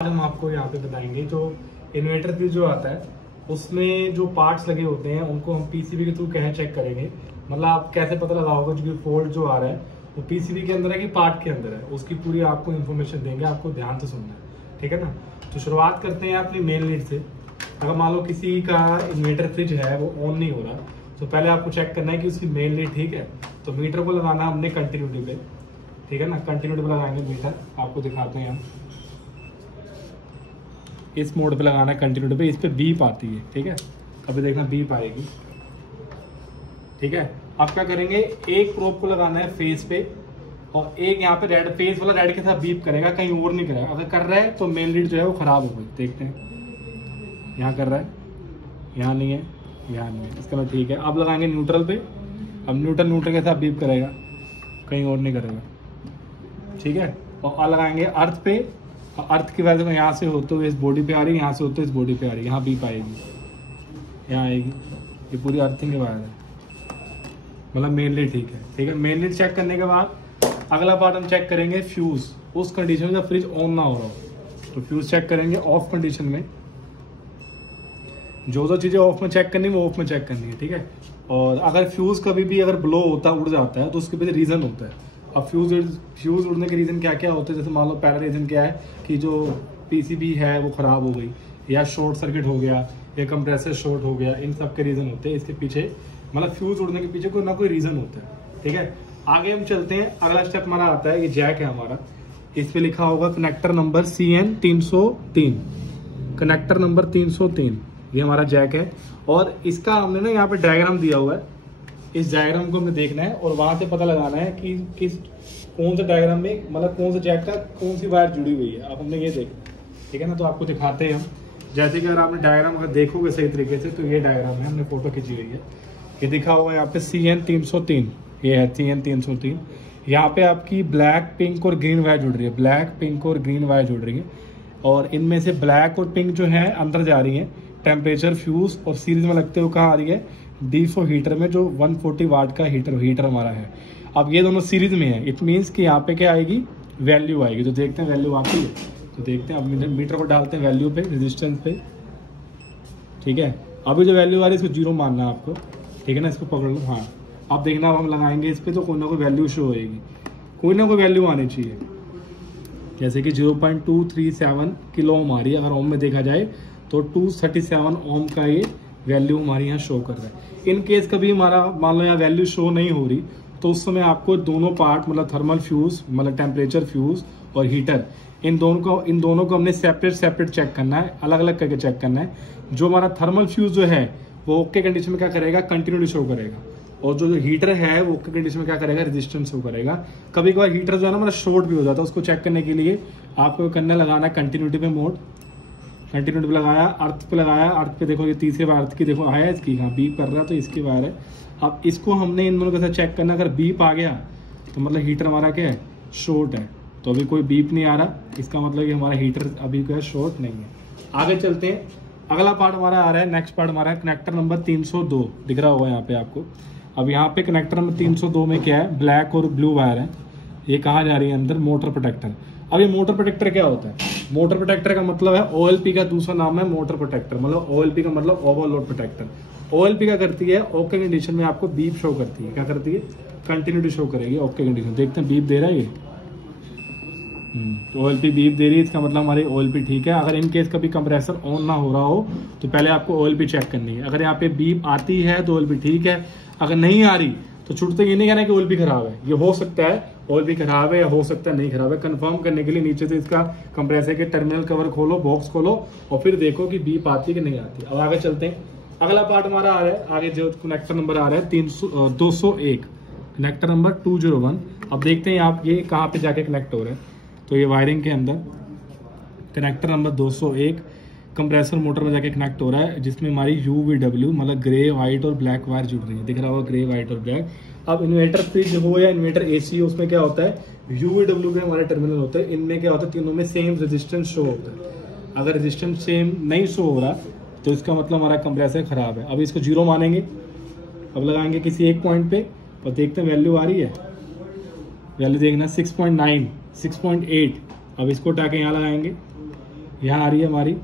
हम आपको यहाँ पे बताएंगे जो इन्वर्टर भी जो आता है उसमें जो पार्ट्स लगे होते हैं उनको हम पीसीबी के थ्रू कैसे चेक करेंगे। मतलब आप कैसे पता लगाओगे जो फॉल्ट जो आ रहा है वो पीसीबी के अंदर है कि पार्ट के अंदर है, उसकी पूरी आपको इन्फॉर्मेशन देंगे। आपको ध्यान से सुनना है, ठीक है ना। तो शुरुआत करते हैं अपनी मेन लीड से। अगर मान लो किसी का इन्वर्टर फ्रिज है वो ऑन नहीं हो रहा तो पहले आपको चेक करना है कि उसकी मेन लीड ठीक है। तो मीटर को लगाना हमने कंटिन्यूटी पे, ठीक है ना। कंटिन्यूटी पे लगाएंगे मीटर, आपको दिखाते हैं हम। इस मोड पे लगाना है कंटिन्यूटी पे, इस पे बीप आती है, ठीक है। अभी देखना बीप आएगी, ठीक है। आप क्या करेंगे, एक प्रोब को लगाना है फेस पे और एक यहाँ पे रेड, फेस वाला रेड के साथ बीप करेगा, कहीं और नहीं करेगा। अगर कर रहा है तो मेन लीड जो है वो खराब हो गई। देखते हैं, यहाँ कर रहा है, यहाँ नहीं है, यहाँ नहीं है, इसका मतलब ठीक है। अब लगाएंगे न्यूट्रल पे, अब न्यूट्रल के साथ बीप करेगा, कहीं और नहीं करेगा, ठीक है। और अब लगाएंगे अर्थ पे, अर्थ की वजह से यहाँ से होते हुए इस बॉडी पे आ रही है, यहाँ से होते हुए इस बॉडी पे आ रही है, यहाँ बीप आएगी, यहाँ आएगी। ये पूरी अर्थिंग के बाद है, मतलब मेन लीड ठीक है, ठीक है। मेन लीड चेक करने के बाद अगला पार्ट हम चेक करेंगे फ्यूज। उस कंडीशन में जब फ्रिज ऑन ना हो रहा हो तो फ्यूज चेक करेंगे ऑफ कंडीशन में। जो चीजें ऑफ में चेक करनी है वो ऑफ में चेक करनी है, ठीक है। और अगर फ्यूज कभी भी अगर ब्लो होता है, उड़ जाता है, तो उसके पीछे रीजन होता है। अब फ्यूज उड़ने के रीजन क्या क्या होते हैं, जैसे मान लो पहला रीजन क्या है कि जो पीसीबी है वो खराब हो गई, या शॉर्ट सर्किट हो गया, या कंप्रेसर शॉर्ट हो गया। इन सब के रीजन होते हैं इसके पीछे, मतलब फ्यूज उड़ने के पीछे कोई ना कोई रीजन होता है, ठीक है। आगे हम चलते हैं, अगला स्टेप हमारा आता है, ये जैक है हमारा। इस पे लिखा होगा connector number CN 303, connector number 303, ये हमारा जैक है। और इसका हमने ना यहाँ पे डायग्राम दिया हुआ है, इस डायग्राम को हमने देखना है और वहां से पता लगाना है कि किस कौन से डायग्राम में, मतलब कौन से जैक का कौन सी वायर जुड़ी हुई है। अब हमने ये देखा, ठीक है ना। तो आपको दिखाते हैं हम, जैसे कि अगर आपने डायग्राम अगर देखोगे सही तरीके से तो ये डायग्राम है, हमने फोटो खींची हुई है। ये दिखा हुआ है यहाँ पे CN 303, ये है CN 303। यहाँ पे आपकी ब्लैक, पिंक और ग्रीन वायर जुड़ रही है, ब्लैक, पिंक और ग्रीन वायर जुड़ रही है। और इनमें से ब्लैक और पिंक जो है अंदर जा रही है टेम्परेचर फ्यूज, और सीरीज में लगते हुए कहाँ आ रही है, D4 हीटर में, जो 140 वाट का हीटर हमारा है। अब ये दोनों सीरीज में है, इट मीन्स कि यहाँ पे क्या आएगी, वैल्यू आएगी। तो देखते हैं वैल्यू आती है, तो देखते हैं। अब मीटर को डालते हैं वैल्यू पे, रेजिस्टेंस पे, ठीक है। अभी जो वैल्यू आ रही है इसको 0 मानना है आपको, ठीक है ना। इसको पकड़ लो, हाँ। अब देखना, अब हम लगाएंगे इस पर तो कोई ना कोई वैल्यू शो होएगी, कोई ना कोई वैल्यू आनी चाहिए। जैसे कि 0.237 किलो ओम आ रही है, अगर ओम में देखा जाए तो 237 ओम का ये वैल्यू हमारे यहाँ शो कर रहा है। इन केस कभी हमारा मान लो यहाँ वैल्यू शो नहीं हो रही तो उस समय आपको दोनों पार्ट, मतलब थर्मल फ्यूज, मतलब टेम्परेचर फ्यूज और हीटर, इन दोनों को हमने सेपरेट चेक करना है, अलग अलग करके चेक करना है। जो हमारा थर्मल फ्यूज जो है वो ओके कंडीशन में क्या करेगा, कंटिन्यूटी शो करेगा। और जो हीटर है वो ओके कंडीशन में क्या करेगा, रेजिस्टेंस शो करेगा। कभी कभार हीटर जो है ना, मतलब शॉर्ट भी हो जाता है, उसको चेक करने के लिए आपको करना लगाना है कंटिन्यूटी पे मोड। कंटिन्यूटी पे लगाया, अर्थ पे लगाया, अर्थ पे देखो ये तीसरे वायर अर्थ की देखो आया इसकी, हाँ बीप कर रहा है तो इसकी वायर है। अब इसको हमने इन दोनों के साथ चेक करना, अगर बीप आ गया तो मतलब हीटर हमारा क्या है, शॉर्ट है। तो अभी कोई बीप नहीं आ रहा, इसका मतलब कि हमारा हीटर अभी क्या है, शॉर्ट नहीं है। आगे चलते हैं, अगला पार्ट हमारा आ रहा है, नेक्स्ट पार्ट हमारा है कनेक्टर नंबर 302, दिख रहा होगा यहाँ पे आपको। अब यहाँ पे कनेक्टर नंबर 302 में क्या है, ब्लैक और ब्लू वायर है। ये कहाँ जा रही है, अंदर मोटर प्रोटेक्टर। अब ये मोटर प्रोटेक्टर क्या होता है, मोटर प्रोटेक्टर का मतलब है OLP का दूसरा नाम है मोटर प्रोटेक्टर, मतलब OLP का मतलब ओवरलोड प्रोटेक्टर। OLP क्या करती है, ओके कंडीशन में आपको बीप शो करती है, क्या करती है, कंटिन्यूटी शो करेगी ओके कंडीशन। देखते हैं बीप दे रहा है ये, OLP बीप दे रही है, इसका मतलब हमारी OLP ठीक है। अगर इन केस कभी कंप्रेसर ऑन ना हो रहा हो तो पहले आपको OLP चेक करनी है। अगर यहाँ पे बीप आती है तो OLP ठीक है, अगर नहीं आ रही तो छुटते ये नहीं कहना कि OLP खराब है। ये हो सकता है OLP खराब है या हो सकता है नहीं खराब है। कंफर्म करने के लिए नीचे से इसका कंप्रेसर के टर्मिनल कवर खोलो, बॉक्स खोलो और फिर देखो कि बीप आती है कि नहीं आती। अब आगे चलते हैं, अगला पार्ट हमारा आ रहा है, आगे जो कनेक्टर नंबर आ रहा है 201, कनेक्टर नंबर 201। अब देखते हैं आप ये कहाँ पे जाके कनेक्ट हो रहा है। तो ये वायरिंग के अंदर कनेक्टर नंबर 201 कंप्रेसर मोटर में जाके कनेक्ट हो रहा है, जिसमें हमारी UVW मतलब ग्रे, व्हाइट और ब्लैक वायर जुड़ रही है, दिख रहा होगा ग्रे, व्हाइट और ब्लैक। अब इन्वर्टर फ्रिज हो या इन्वर्टर AC हो, उसमें क्या होता है, UVW के हमारे टर्मिनल होते हैं, इनमें क्या होता है, तीनों में सेम रेजिस्टेंस शो होता है। अगर रेजिस्टेंस सेम नहीं शो हो रहा तो इसका मतलब हमारा कंप्रेसर खराब है। अब इसको 0 मानेंगे, अब लगाएंगे किसी एक पॉइंट पे और देखते हैं वैल्यू आ रही है, वैल्यू देखना 6.9, 6.8। अब इसको उठा के यहाँ लगाएंगे, यहाँ आ रही है हमारी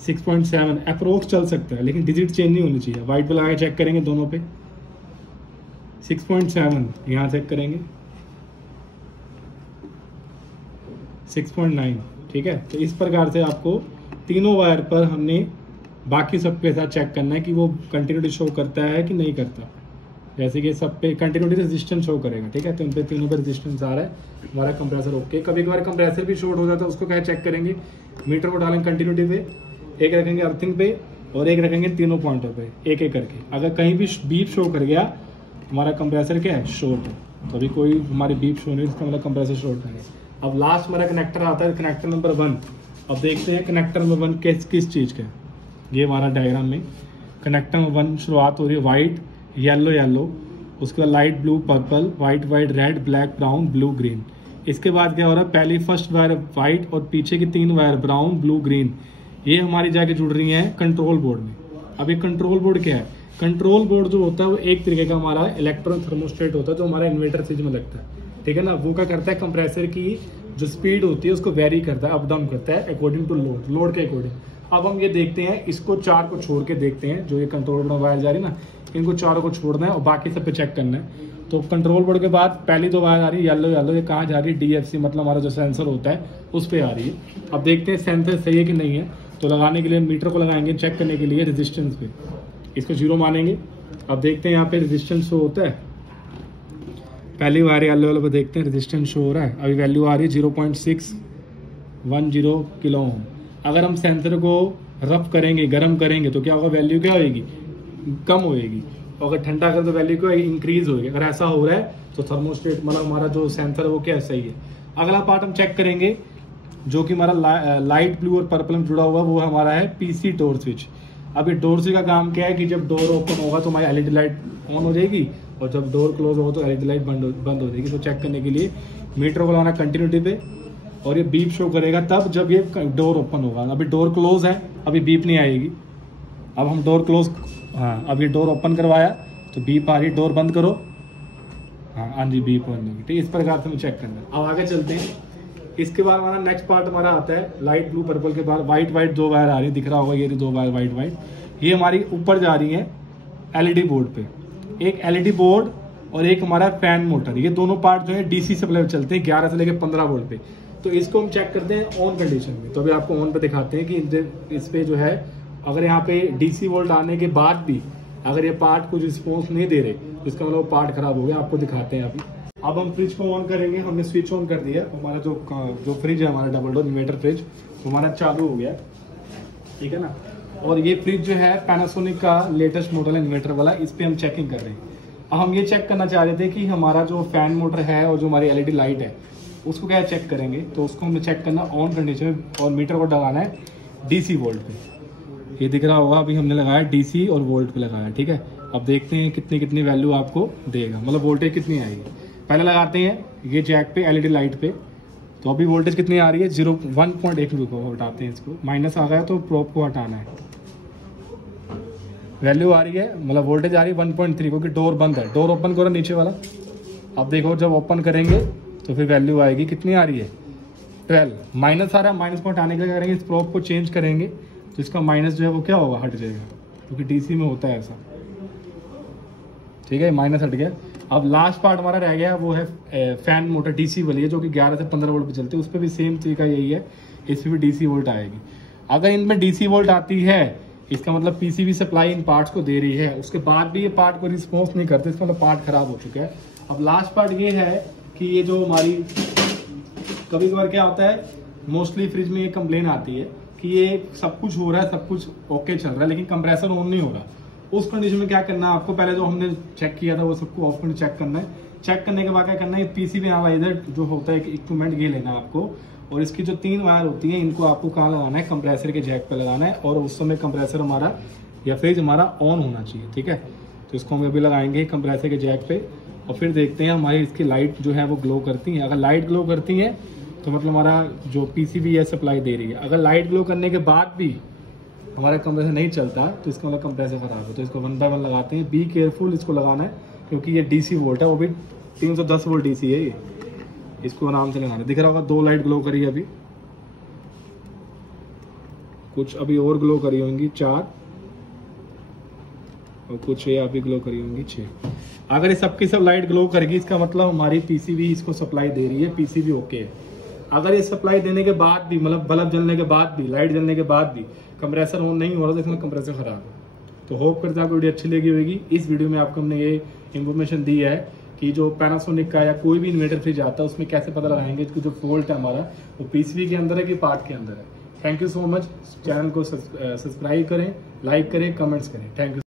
6.7 अप्रोक्स चल सकता है, लेकिन डिजिट चेंज नहीं होनी चाहिए। वाइट पे लगा के चेक करेंगे दोनों पे 6.7, यहाँ चेक करेंगे 6.9, ठीक है। तो इस प्रकार से आपको तीनों वायर पर हमने बाकी सब के साथ चेक करना है कि वो कंटिन्यूटी शो करता है कि नहीं करता। जैसे कि सब पे कंटिन्यूटी रेजिस्टेंस शो करेगा, ठीक है। तो इन पे तीनों पे रेजिस्टेंस आ रहा है, हमारा कंप्रेसर ओके। कभी कभार कंप्रेसर भी शॉर्ट हो जाता है, उसको क्या चेक करेंगे, मीटर को डालेंगे कंटिन्यूटी पे, एक रखेंगे अर्थिंग पे और एक रखेंगे तीनों पॉइंटों पे एक एक करके। अगर कहीं भी बीप शो कर गया हमारा कंप्रेसर क्या है, शॉर्ट है। तो अभी कोई हमारी बीप शो नहीं, इसका मतलब कंप्रेसर शॉर्ट नहीं है। अब लास्ट हमारा कनेक्टर आता है, कनेक्टर नंबर 1। अब देखते हैं कनेक्टर नंबर 1 किस चीज़ का। ये हमारा डायग्राम में कनेक्टर नंबर 1 शुरुआत हो रही है वाइट येलो येलो, उसके बाद light blue purple, white white red black brown blue green. इसके बाद क्या हो रहा है, पहली फर्स्ट वायर वाइट और पीछे की 3 वायर ब्राउन ब्लू ग्रीन, ये हमारी जाके जुड़ रही हैं कंट्रोल बोर्ड में। अब ये कंट्रोल बोर्ड क्या है, कंट्रोल बोर्ड जो होता है वो एक तरीके का हमारा इलेक्ट्रॉन थर्मोस्टेट होता है जो हमारा इन्वर्टर स्विच में लगता है, ठीक है ना। वो क्या करता है, कंप्रेसर की जो स्पीड होती है उसको वेरी करता है, अप डाउन करता है अकॉर्डिंग टू लोड के अकॉर्डिंग। अब हम ये देखते हैं, इसको 4 को छोड़ के देखते हैं, जो ये कंट्रोल बोर्ड वायर जा रही है ना, इनको 4 को छोड़ना है और बाकी सब पे चेक करना है। तो कंट्रोल बोर्ड के बाद पहली 2 वायर आ रही है येलो येलो, ये कहाँ जा रही है, DFC मतलब हमारा जो सेंसर होता है उस पर आ रही है। अब देखते हैं सेंसर सही है कि नहीं है। तो लगाने के लिए मीटर को लगाएंगे चेक करने के लिए रेजिस्टेंस पे, इसको 0 मानेंगे। अब देखते हैं यहाँ पे रेजिस्टेंस शो होता है, पहली वायर येलो येलो पे देखते हैं रेजिस्टेंस शो हो रहा है। अभी वैल्यू आ रही है 0.610 किलो ओम। अगर हम सेंसर को रफ करेंगे, गर्म करेंगे तो क्या होगा, वैल्यू क्या होगी, कम होएगी। और अगर ठंडा कर तो वैल्यू क्या इंक्रीज होगी। अगर ऐसा हो रहा है तो थर्मोस्टेट मतलब हमारा जो सेंसर है वो क्या सही है। अगला पार्ट हम चेक करेंगे जो कि हमारा लाइट ब्लू और पर्पल में जुड़ा हुआ वो हमारा है PC डोर स्विच। अब ये डोर स्विच का काम क्या है कि जब डोर ओपन होगा तो हमारी LED लाइट ऑन हो जाएगी और जब डोर क्लोज होगा तो LED लाइट बंद हो जाएगी। तो चेक करने के लिए मीटर को लगाना कंटिन्यूटी पे और ये बीप शो करेगा तब जब ये डोर ओपन होगा। अभी डोर क्लोज है, अभी बीप नहीं आएगी। अब हम डोर क्लोज, हाँ अब ये डोर ओपन करवाया तो बीप आ रही है, डोर बंद करो, हाँ जी बीप बंद होगी। ठीक, इस प्रकार से हमें चेक करना है। अब आगे चलते हैं। इसके बाद हमारा नेक्स्ट पार्ट हमारा आता है लाइट ब्लू पर्पल के बाद वाइट वाइट 2 वायर आ रही है, दिख रहा होगा ये 2 वायर वाइट वाइट, ये हमारी ऊपर जा रही है LED बोर्ड पे। एक LED बोर्ड और एक हमारा फैन मोटर, ये दोनों पार्ट जो है DC सप्लाई चलते हैं 11 से लेकर 15 वोल्ट पे। तो इसको हम चेक करते हैं ऑन कंडीशन में। तो अभी आपको ऑन पे दिखाते हैं कि इस पे जो है अगर यहाँ पे DC वोल्ट आने के बाद भी अगर ये पार्ट कुछ रिस्पॉन्स नहीं दे रहे तो इसका मतलब पार्ट खराब हो गया। आपको दिखाते हैं अभी। अब हम फ्रिज को ऑन करेंगे, हमने स्विच ऑन कर दिया। हमारा जो फ्रिज है हमारा डबल डोर इन्वर्टर फ्रिज हमारा चालू हो गया, ठीक है ना। और ये फ्रिज जो है पैनासोनिक का लेटेस्ट मॉडल है इन्वर्टर वाला, इस पे हम चेकिंग कर रहे हैं। अब हम ये चेक करना चाह रहे थे कि हमारा जो फैन मोटर है और जो हमारी LED लाइट है उसको क्या चेक करेंगे। तो उसको हमें चेक करना ऑन कंडीशन में और मीटर को लगाना है DC वोल्ट पे। ये दिख रहा होगा अभी हमने लगाया DC और वोल्ट पे लगाया, ठीक है। अब देखते हैं कितनी कितनी वैल्यू आपको देगा, मतलब वोल्टेज कितनी आएगी। पहले लगाते हैं ये जैक पे LED लाइट पे, तो अभी वोल्टेज कितनी आ रही है 1.1 को हटाते हैं, इसको माइनस आ गया तो प्रोब को हटाना है। वैल्यू आ रही है मतलब वोल्टेज आ रही है 1.3 क्योंकि डोर बंद है। डोर ओपन करो नीचे वाला, अब देखो जब ओपन करेंगे तो फिर वैल्यू आएगी कितनी आ रही है 12। माइनस आ रहा है, माइनस को हटाने के लिए करेंगे इस प्रोब को चेंज करेंगे तो इसका माइनस जो है वो क्या होगा, हट जाएगा, क्योंकि DC में होता है ऐसा, ठीक है। माइनस हट गया। अब लास्ट पार्ट हमारा रह गया वो है फैन मोटर DC वाली है जो कि 11 से 15 वोल्ट पे चलती है। उस पर भी सेम तरीका यही है, इसमें भी DC वोल्ट आएगी। अगर इनमें DC वोल्ट आती है इसका मतलब PCB सप्लाई इन पार्ट्स को दे रही है, उसके बाद भी ये पार्ट को रिस्पॉन्स नहीं करते, इसका मतलब पार्ट खराब हो चुका है। अब लास्ट पार्ट ये है कि ये जो हमारी कभी कभार क्या होता है, मोस्टली फ्रिज में ये कंप्लेन आती है कि ये सब कुछ हो रहा है, सब कुछ ओके चल रहा है लेकिन कंप्रेसर ऑन नहीं हो रहा। उस कंडीशन में क्या करना है आपको, पहले जो हमने चेक किया था वो सबको ऑफ करके चेक करना है। चेक करने के बाद क्या करना है, PCB एनालाइजर जो होता है इक्विपमेंट ये लेना है आपको, और इसकी जो 3 वायर होती हैं इनको आपको कहाँ लगाना है, कंप्रेसर के जैक पे लगाना है। और उस समय कंप्रेसर हमारा या फ्रिज हमारा ऑन होना चाहिए, ठीक है। तो इसको हम अभी लगाएंगे कंप्रेसर के जैक पे और फिर देखते हैं हमारी इसकी लाइट जो है वो ग्लो करती है। अगर लाइट ग्लो करती है तो मतलब हमारा जो PCB है सप्लाई दे रही है। अगर लाइट ग्लो करने के बाद भी हमारा कंप्रेसर नहीं चलता तो इसका मतलब कंप्रेसर खराब है। तो इसको 1 बाय 1 लगाते हैं। बी केयरफुल इसको लगाना है क्योंकि ये DC वोल्ट है, वो भी 310 वोल्ट DC है ये, इसको आराम से लगाना है। दिख रहा होगा 2 लाइट ग्लो करी अभी, कुछ अभी और ग्लो करी होंगी 4 और कुछ ये अभी ग्लो करी होंगी 6। अगर ये सबकी सब लाइट ग्लो करेगी इसका मतलब हमारी पीसीबी इसको सप्लाई दे रही है, पीसीबी ओके है। अगर ये सप्लाई देने के बाद भी मतलब बल्ब जलने के बाद भी, लाइट जलने के बाद भी कंप्रेसर ऑन नहीं हो रहा तो इसमें कंप्रेसर खराब है। तो होप करते हैं आपको वीडियो अच्छी लगी होगी। इस वीडियो में आपको हमने ये इन्फॉर्मेशन दी है कि जो पैनासोनिक का या कोई भी इन्वर्टर फ्रिज आता है उसमें कैसे पता लगाएंगे कि जो फॉल्ट है हमारा वो पीसीबी के अंदर है कि पार्ट के अंदर है। Thank you so much. Channel को सब्सक्राइब करें, लाइक करें, कमेंट्स करें। Thank you.